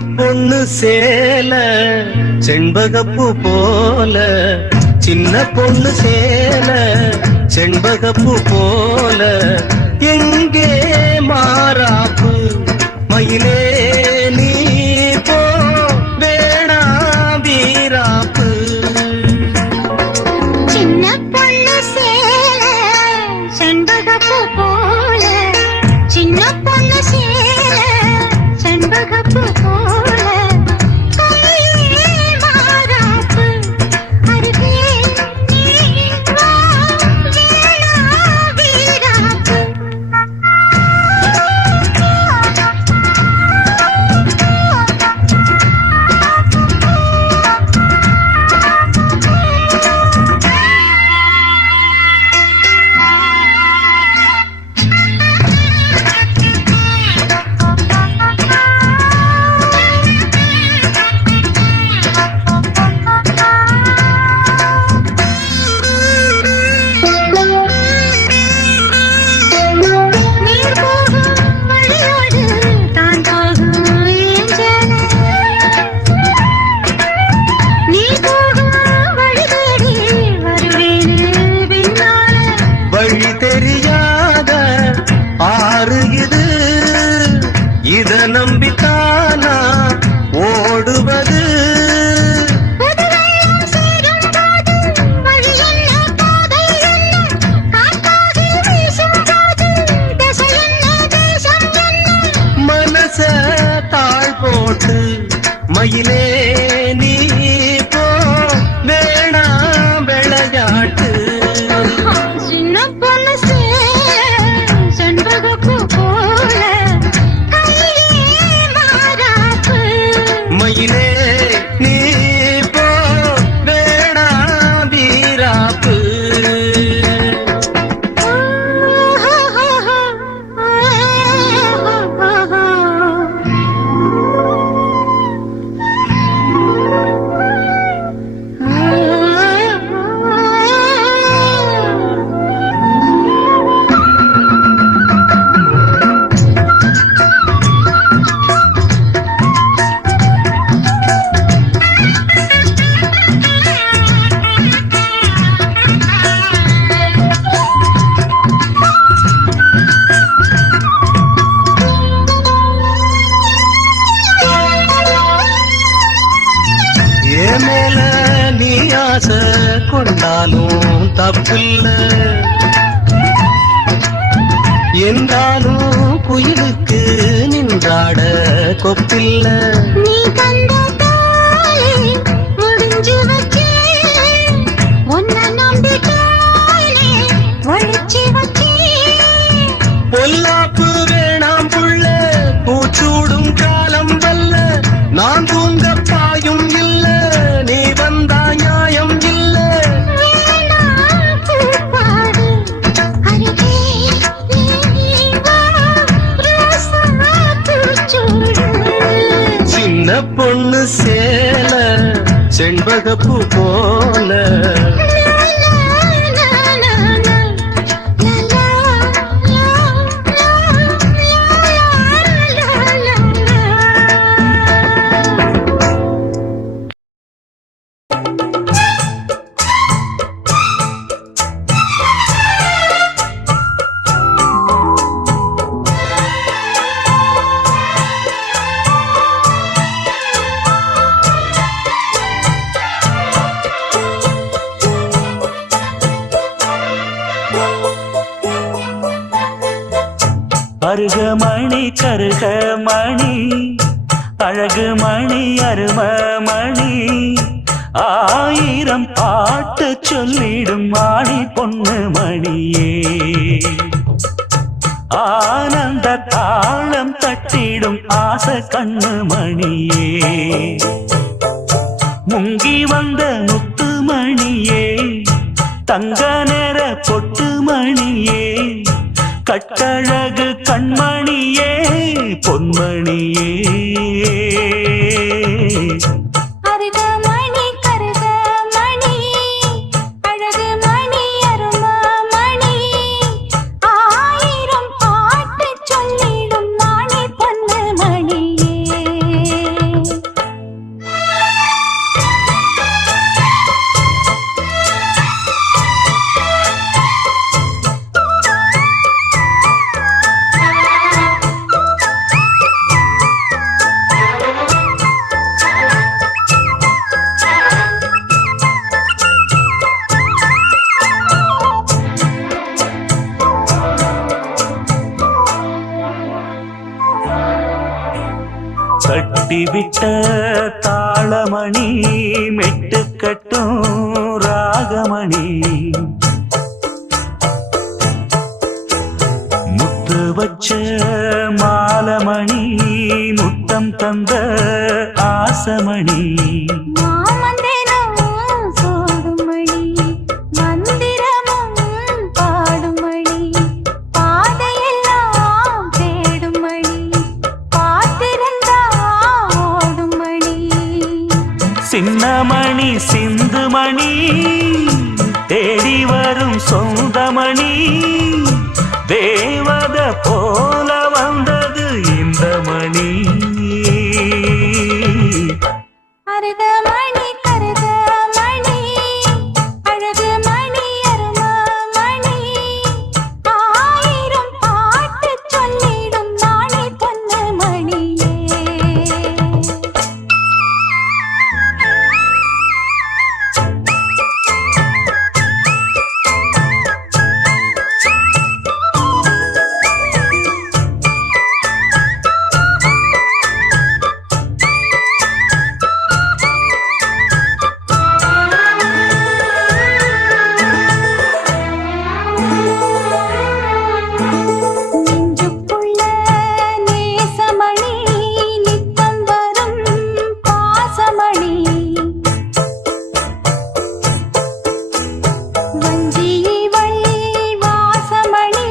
பொண்ணு சேல செண்பகப்பூ போல, சின்ன பொண்ணு சேல செண்பகப்பூ போல, எங்கே மாறாப்பு மயிலே நீ போ வேணா வீராப்பு. சின்ன பொண்ணு சேல செண்பகப்பூ போல, சின்ன பொண்ணு சேல செண்பகப்பூ போல, இத நம்பித்தானா ஓடுவது. மனச தாழ் போட்டு மயிலே நீ போ வேணா விளையாட்டு. சின்ன பொண்ணு செண்பகப்பூ போல, மயிலே நீ போ வேணா வீராப்பு. மேல நீ ஆசை கொண்டாலும் தப்பில்ல, என்றாலும் குயிலுக்கு நின்றாட கொப்பில்ல. நீ கண்ட தாயே முடிஞ்சு வச்சே, உன்னை நம்பிட்டாயே ஒழிச்சு வச்சே. பொல்லாப்பு வேணாம் புள்ள பூச்சூடும் காலம் வல்ல, நான் தூங்க பாயும் இல்ல நீ வந்தா நியாயம் இல்ல. சின்ன பொண்ணு சேல செண்பகப்பூ போல, அருகமணி கருகமணி அழகு மணி அருமமணி, ஆயிரம் பாட்டு சொல்லிடும் மாணி பொண்ணு மணியே. ஆனந்த தாளம் தட்டிடும் ஆசை கண்ணு மணியே. முங்கி வந்த முத்து மணியே, தங்க நேர பொட்டு மணியே, கட்டழகு கண்மணியே பொன்மணியே. அருகமணி கருகமணி அழகு மணி அருமமணி, ஆயிரம் பாட்டு சொல்லிடும் மாணி பொண்ணு மணியே. கட்டிவிட்ட தாளமணி மெட்டுக்கட்டும் ராகமணி முத்து வச்ச மாலமணி முத்தம் தந்த ஆசமணி மாமந்திரம் சூடுமணி மந்திரமும் பாடுமணி பாதையெல்லாம் தேடுமணி காத்திருந்தா ஓடுமணி சின்னமணி சிந்துமணி தேடி வரும் சொந்தமணி தேவத போல வந்தது இந்த மணி அருகமணி கருகமணி அழகு மணி அரும மணி ஆயிரம் பாட்டு சொல்லிடும் நாணி பொன்னு மணியே நெஞ்சுக்குள்ள நேசமணி நித்தம் வரும் பாசமணி வஞ்சியவள் வாசமணி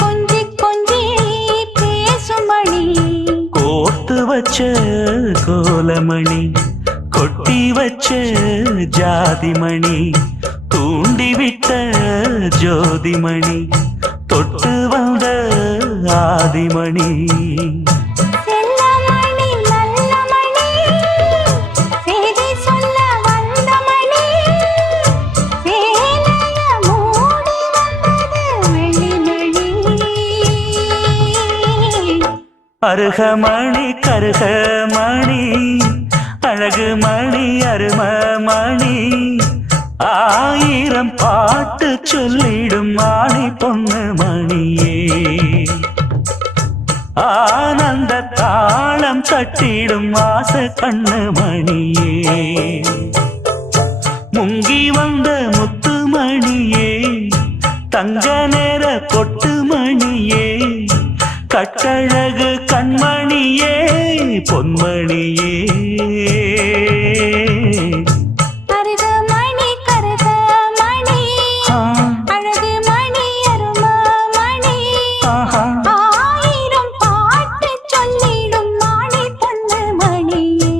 கொஞ்சி கொஞ்சி பேசுமணி கோர்த்து வச்ச கோலமணி கொட்டி வச்ச ஜாதிமணி தூண்டிவிட்ட ஜோதிமணி தொட்டு வந்த ஆதிமணி செல்லமணி நல்லமணி செய்தி சொல்ல வந்தமணி சேலைய மூடி வந்தது வெள்ளிமணி அருகமணி கருகமணி அழகு மணி அரும மணி ஆயிரம் பாட்டு சொல்லிடும் மாணி பொண்ணு மணியே ஆனந்த தாளம் தட்டிடும் ஆச கண்ணு மணியே முங்கி வந்த முத்து மணியே தங்க நேர கொட்டு மணியே கட்டழகு கண்மணியே பொன்மணியே அருகமணி கருகமணி ஆ, அழகு மணி அரும மணி ஆஹா. ஆயிரம் பாட்டு சொல்லிடும் நாணி பொன்னு மணியே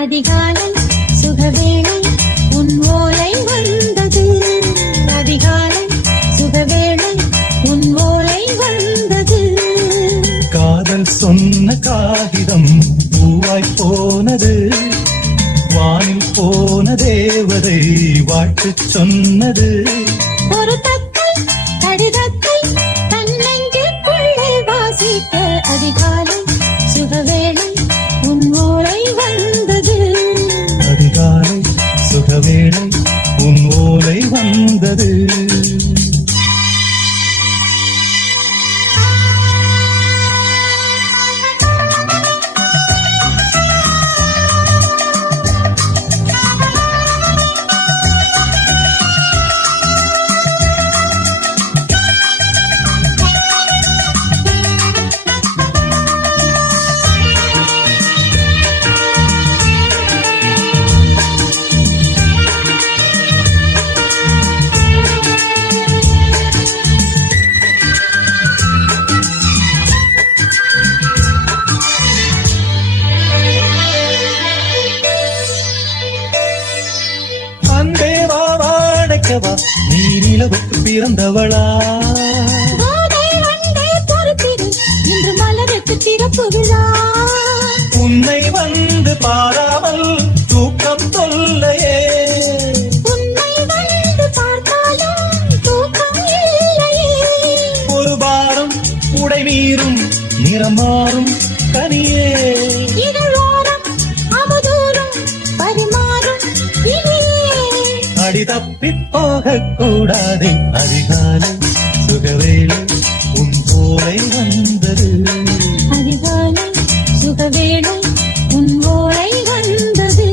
அதிகாலை சுகவேளை உன் ஓலை வந்தது அதிகாலை சுகவேளை உன் ஓலை வந்தது காதல் சொன்ன காகிதம் பூவாய் போனது வானில் போன தேவதை வாழ்த்துச் சொன்னது ஒரு தத்தை கடிதத்தை தன்னெஞ்சுக்குள்ளே வாசிக்க அதிகாலை சுகவேளை உன் ஓலை வந்தது அதிகாலை சுகவேளை உன் ஓலை வந்தது கேட்கவா நீ நிலவுக்கு பிறந்தவளா கோதை வந்தே பொறுத்திரு இன்று மலருக்கு திறப்பு விழா உன்னை வந்து பாராமல் தூக்கம் தொல்லையே உன்னை வந்து பார்த்தாலும் தூக்கம் இல்லையே ஒரு பாரம் உடை மீறும் நிறம் மாறும் கனியே இதழோரம் அவதூறும் பரிமாறும் இனியே அடி தப்பி போக கூடாது அதிகாலை சுகவேளை உன் போலை வந்தது அதிகாலை சுகவேளை உன் ஓலை வந்தது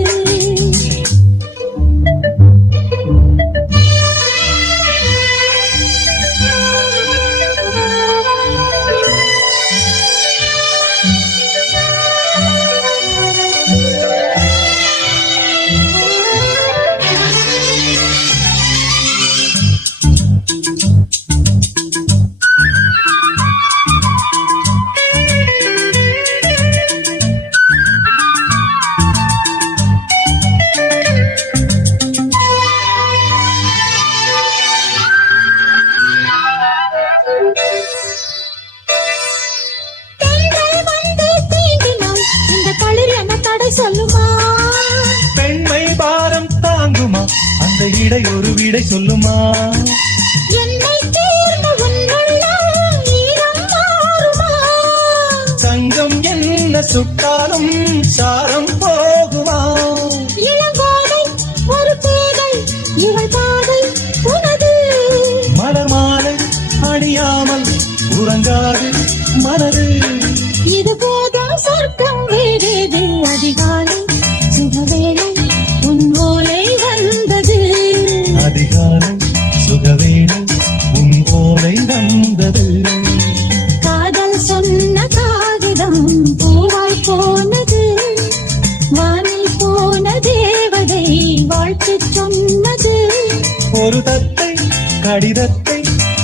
பெண்கள் வந்து தீண்டினால் இந்த களிர் என்ன தடை சொல்லுமா பெண்மை பாரம் தாங்குமா அந்த இடை ஒரு விடை சொல்லுமா என்னை தேர்ந்த உன்னுள்ளம் ஈரம் மாறுமா தங்கம் என்ன சுட்டாலும் சாரம் போகுமா இளங்கோதை ஒரு பேதை இவள் பாதை உனது மலர் மாலை அணியாமல் உறங்காது மனது இது போதும் சொர்க்கம் வேறேது அதிகாலை சுகவேளை உன் ஓலை வந்தது அதிகாலை சுகவேளை உன் போலை வந்தது காதல் சொன்ன காகிதம் பூவாய் போனது வானில் போன தேவதை வாழ்த்து சொன்னது ஒரு தத்தை கடிதத்தை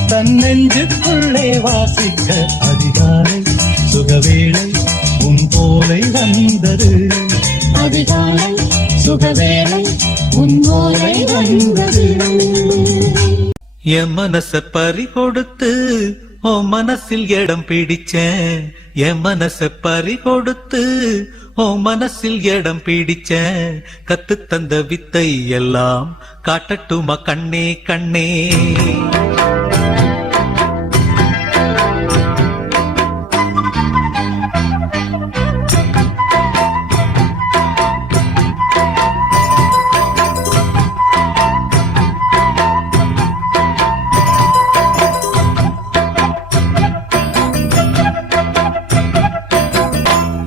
தன் நெஞ்சுக்குள்ளே வாசிக்க அதிகாலை சுகவேளை உன் போலை வந்தது அதிகாலை சுகவேளை உன் ஓலை வந்தது என் மனச பறி கொடுத்து ஓ மனசில் இடம் பிடிச்சேன் என் மனச பறி கொடுத்து ஓ மனசில் இடம் பிடிச்சேன் கத்து தந்த வித்தை எல்லாம் காட்டட்டுமா கண்ணே கண்ணே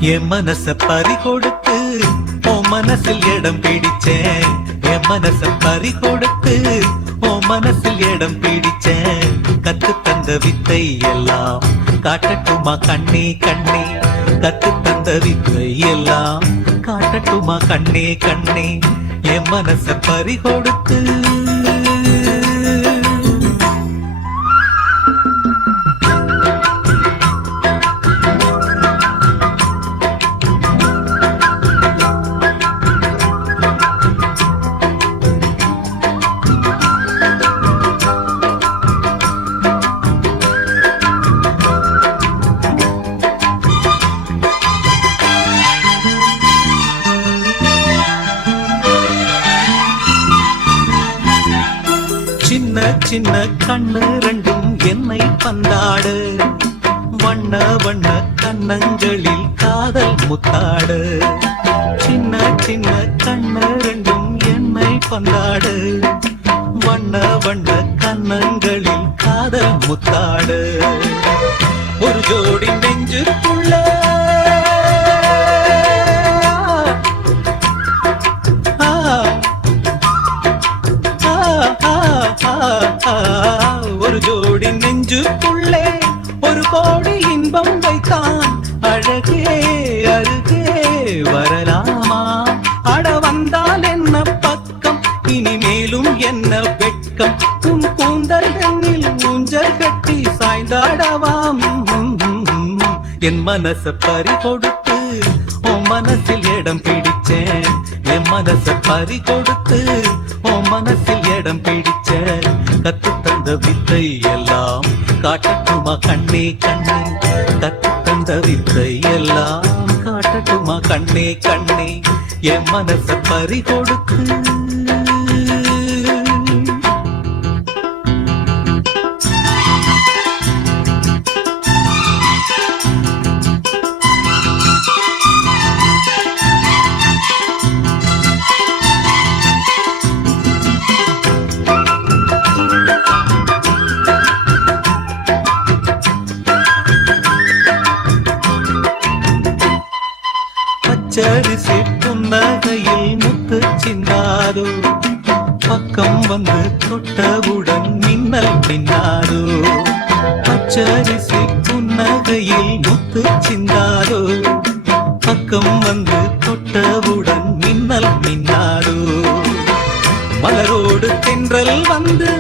என் மனச பறி கொடுத்து ஓ மனசில் இடம் பிடிச்சேன் என் மனச பறி கொடுத்து ஓ மனசில் இடம் பிடிச்சேன் கத்து தந்த வித்தை எல்லாம் காட்டட்டுமா கண்ணே கண்ணே கத்து தந்த வித்தை எல்லாம் காட்டட்டுமா கண்ணே கண்ணே என் மனச பறி கொடுத்து சின்ன சின்ன கண்ணு ரெண்டும் என்னை பந்தாடு வண்ண வண்ண கண்ணங்களில் காதல் முத்தாடு சின்ன சின்ன கண்ணு ரெண்டும் என்னை பந்தாடு வண்ண வண்ண கண்ணங்களில் காதல் முத்தாடு ஒரு ஜோடி நெஞ்சுக்குள்ள ஒரு ஜோடி நெஞ்சுக்குள்ளே ஒரு கோடி இன்பம் வைத்தான் அழகே அருகே வரலாமா அட வந்தால் என்ன பக்கம் இனிமேலும் என்ன வெட்கம் உன் கூந்தல் கண்ணில் ஊஞ்சல் கட்டி சாய்ந்தாடவாம் என் மனச பறி கொடுத்து உன் மனசில் இடம் பிடிச்சேன் என் மனச பறி கொடுத்து உன் மனசில் இடம் பிடிச்சேன் காட்டட்டுமா கண்ணே கண்ணே கத்து தந்த வித்தை எல்லாம் காட்டட்டுமா கண்ணே கண்ணே என் மனச பறி கொடுத்து பச்சரிசி புன்னகையில் முத்து சிந்தாதோ பக்கம் வந்து தொட்டவுடன் மின்னல் பின்னாதோ பச்சரிசி புன்னகையில் முத்து சிந்தாதோ பக்கம் வந்து தொட்டவுடன் மின்னல் மின்னாதோ மலரோடு தென்றல் வந்து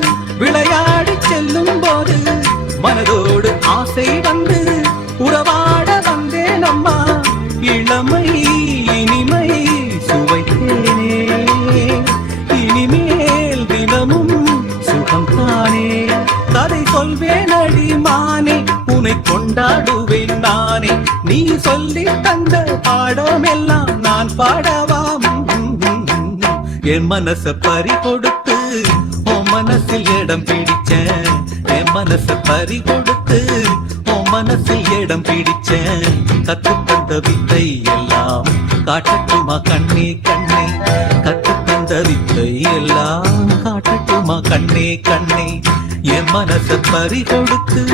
விளையாடி செல்லும் போது மனதோடு ஆசை வந்து உறவாட வந்தேன் அம்மா இளமை இனிமை சுவைத்தேனே இனிமேல் தினமும் சுகம் தானே கதை சொல்வேன் அடிமானே உன்னை கொண்டாடுவேன் நானே நீ சொல்லி தந்த பாடம் எல்லாம் நான் பாடவாம் என் மனச பறி கொடுத்து உன் மனசில் இடம் பிடிச்சேன் என் மனச பறி கொடுத்து உன் மனசில் இடம் பிடிச்சேன் கத்து தந்த வித்தை எல்லாம் காட்டட்டுமா கண்ணே கண்ணே கத்து தந்த வித்தை எல்லாம் காட்டட்டுமா கண்ணே கண்ணே என் மனச பறி கொடுத்து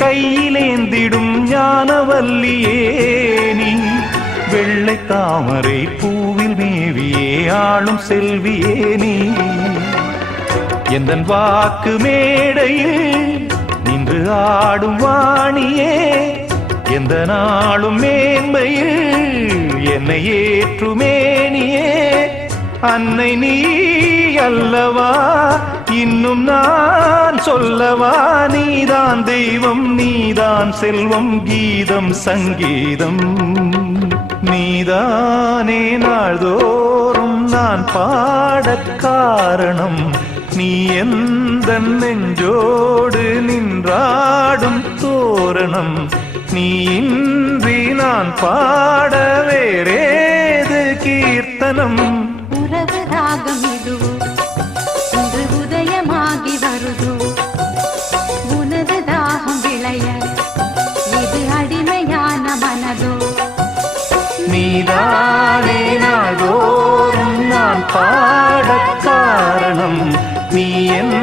கையிலேந்திடும் ஞானவல்லியே நீ வெள்ளை தாமரை பூவில் மேவியே ஆளும் செல்வியே நீ எந்தன் வாக்கு மேடையில் நின்று ஆடும் வாணியே எந்த நாளும் மேன்மையில் என்னை ஏற்றுமேனியே அன்னை நீ அல்லவா இன்னும் நான் சொல்லவா நீதான் தெய்வம் நீதான் செல்வம் கீதம் சங்கீதம் நீதானே நாள்தோறும் நான் பாடக் காரணம் நீ எந்த நெஞ்சோடு நின்றாடும் தோரணம் நீ இன்றி நான் பாட வேறேது கீர்த்தனம் உறவு ராகம் இதுவோ இன்று உதயமாகி வருதோ உனது தாகம் விளைய இது அடிமையான மனதோ நீதானே நாள்தோறும் நான் பாடக் காரணம் நீ என்